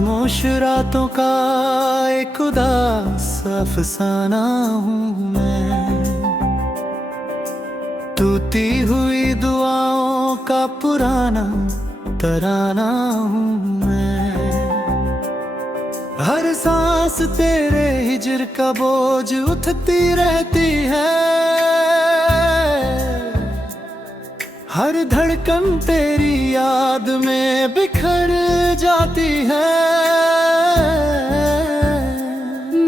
खामोश रातों का एक उदास अफसाना हूँ मैं, टूटी हुई दुआओं का पुराना तराना हूँ मैं। हर सांस तेरे हिज्र का बोझ उठती रहती है, हर धड़कन तेरी याद में बिखर जाती है।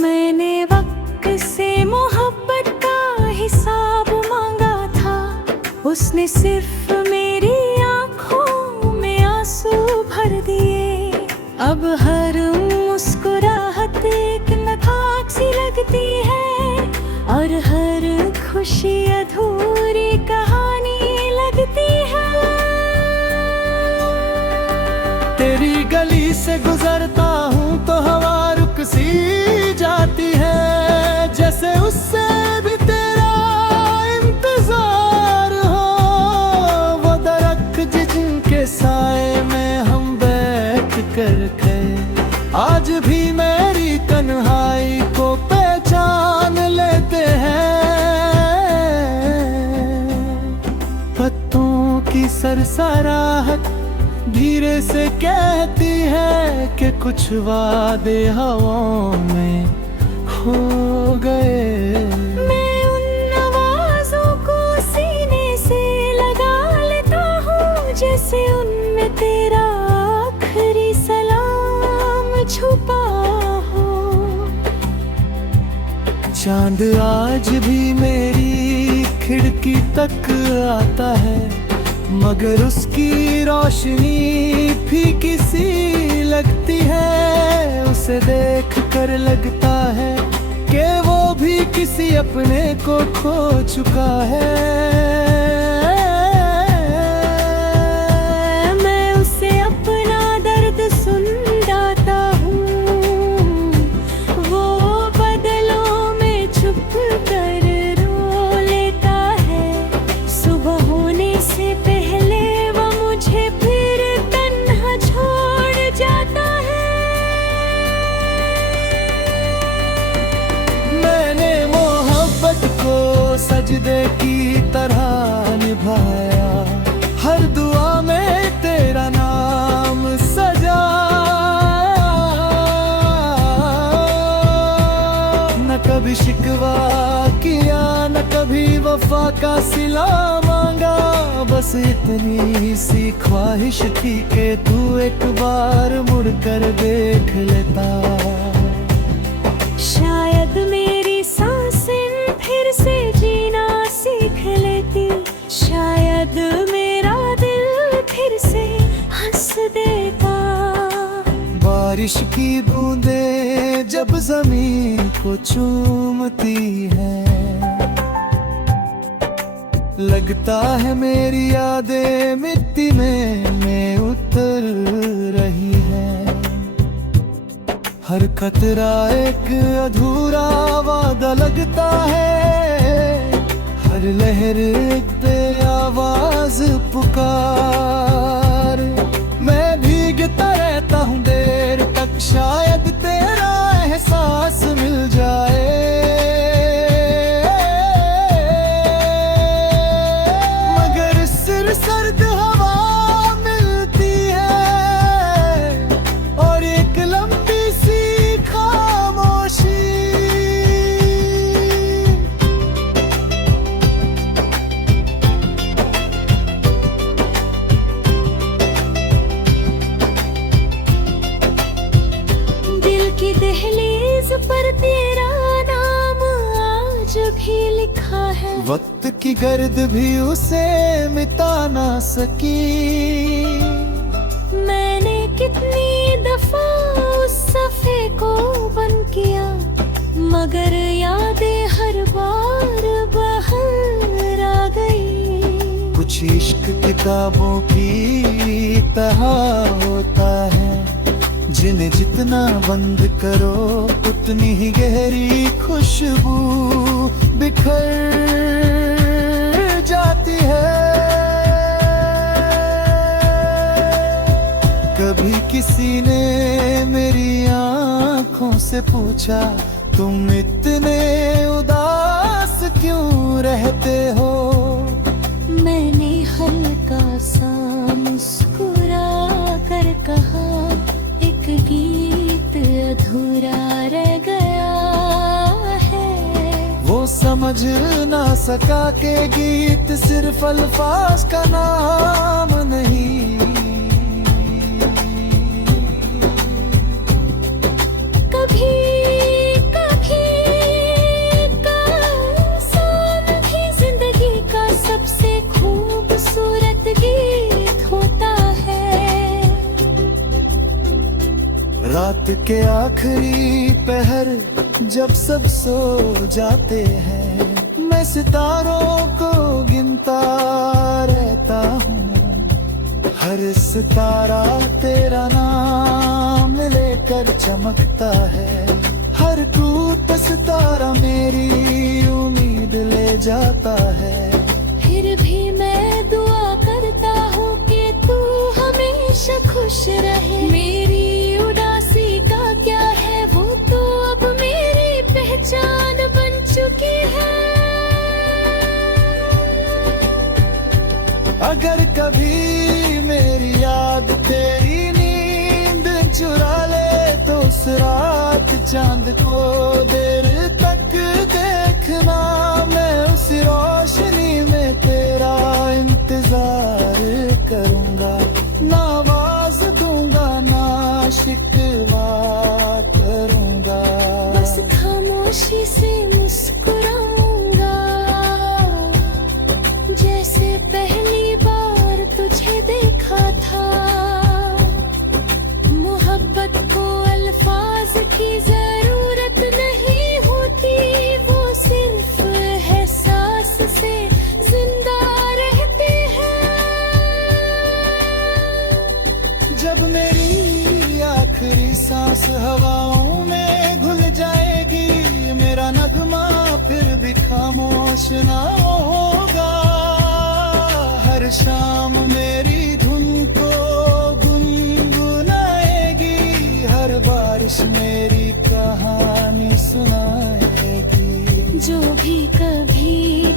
मैंने वक्त से मोहब्बत का हिसाब मांगा था, उसने सिर्फ मेरी आंखों में आंसू भर दिए। अब हर मुस्कुराहट एक नखाक सी लगती है, और हर खुशी अधूरी कहानी लगती है। तेरी गली से गुजरता हूँ तो हवा रुक सी जाती है, जैसे उससे भी तेरा इंतजार हो। वो दरख्त जिनके साए में हम बैठ कर गए, आज भी मेरी तन्हाई को पहचान लेते हैं। पत्तों की सरसराहट धीरे से कहती है कि कुछ वादे हवाओं में खो गए। मैं उन आवाज़ों को सीने से लगा लेता हूँ, जैसे उनमें तेरा आखिरी सलाम छुपा हो। चांद आज भी मेरी खिड़की तक आता है, मगर उसकी रोशनी फीकी सी लगती है। उसे देख कर लगता है कि वो भी किसी अपने को खो चुका है। मैं उसे अपना दर्द सुनाता हूँ, वो बदलों में छुप कर रो लेता है। सुबह होने से पहले वो मुझे फिर तन्हा छोड़ जाता है। मैंने मोहब्बत को सजदे की तरह निभाया, हर दुआ में तेरा नाम सजा। न कभी शिकवा किया, न कभी वफा का सिला मांगा, बस इतनी सी ख्वाहिश थी कि तू एक बार मुड़कर देख लेता। शायद मेरी सांसें फिर से जीना सीख लेती, शायद मेरा दिल फिर से हंस देता। बारिश की बूंदें जब जमीन को चूमती है, लगता है मेरी यादें मिट्टी में उतर रही है। हर कतरा एक अधूरा वादा लगता है, हर लहर एक बेआवाज पुकार। मैं भीगता रहता हूँ देर तक, शायद तेरा एहसास मिल जाए। मगर सिर सर्द हवा मिलती है, और एक लंबी सी खामोशी। दिल की दहलीज पर तेरा नाम आज भी लिखा है, वक्त की गर्द भी उसे मिटा ना सकी। मैंने कितनी दफा उस सफे को बंद किया, मगर यादें हर बार बाहर आ गई। कुछ इश्क किताबों की तरह होता है, जिन्हें जितना बंद करो उतनी ही गहरी खुशबू बिखर जाती है। कभी किसी ने मेरी आंखों से पूछा, तुम इतने उदास क्यों रहते हो? मैंने हल्का सा मुस्कुरा कर कहा, एक गीत अधूरा रह गया है। वो समझ ना सका के गीत सिर्फ अल्फाज का नाम नहीं। कभी कभी का इंसान भी जिंदगी का सबसे खूबसूरत गीत होता है। रात के आखिरी पहर जब सब सो जाते हैं, मैं सितारों को गिनता रहता हूँ। हर सितारा तेरा नाम लेकर चमकता है, हर टूटा सितारा मेरी उम्मीद ले जाता है। फिर भी मैं दुआ करता हूँ कि तू हमेशा खुश रहे। मेरी उदासी का क्या है, वो तो अब मेरी पहचान बन चुकी है। अगर कभी मेरी याद तेरी नींद चुरा ले, तो उस रात चांद को देर तक देखना। मैं उस रोशनी में तेरा इंतजार करूंगा, ना आवाज दूंगा ना शिकवा करूंगा। बस खामोशी से मुस्कुराऊंगा, जैसे पहली बार तुझे देखा था। मोहब्बत को अल्फाज की जरूरत नहीं होती, वो सिर्फ एहसास से जिंदा रहते हैं। जब मेरी आखिरी सांस हवाओं में घुल जाएगी, मेरा नगमा फिर भी खामोश ना होगा। हर शाम मेरी धुन को गुनगुनाएगी, हर बारिश मेरी कहानी सुनाएगी। जो भी कभी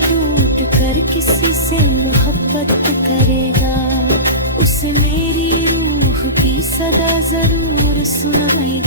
टूट कर किसी से मोहब्बत करेगा, उसे मेरी रूह की सदा जरूर सुनाएगी।